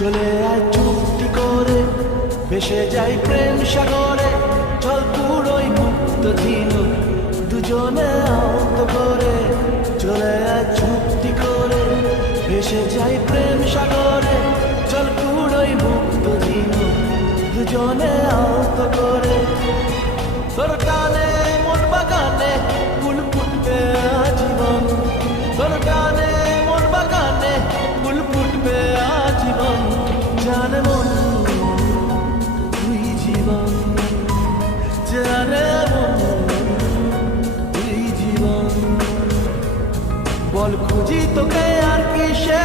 চলে আয় চুক্তি করে, ভেসে যাই প্রেম সাগরে, চল পুরোই মুক্ত দিন দুজনে আহত করে। চলে আয় চুক্তি করে, ভেসে যাই প্রেম সাগরে, চল পুরোই মুক্ত দিন দুজনে আহত করে। তোর টানে মন বাগানে ফুল ফুটবে আজীবন, তোর টানে মন বাগানে ফুল ফুটবে আজীবন। জানে মন তুই জীবন, জানে মন তুই জীবন। বল খুঁজি তোকে আর কিসে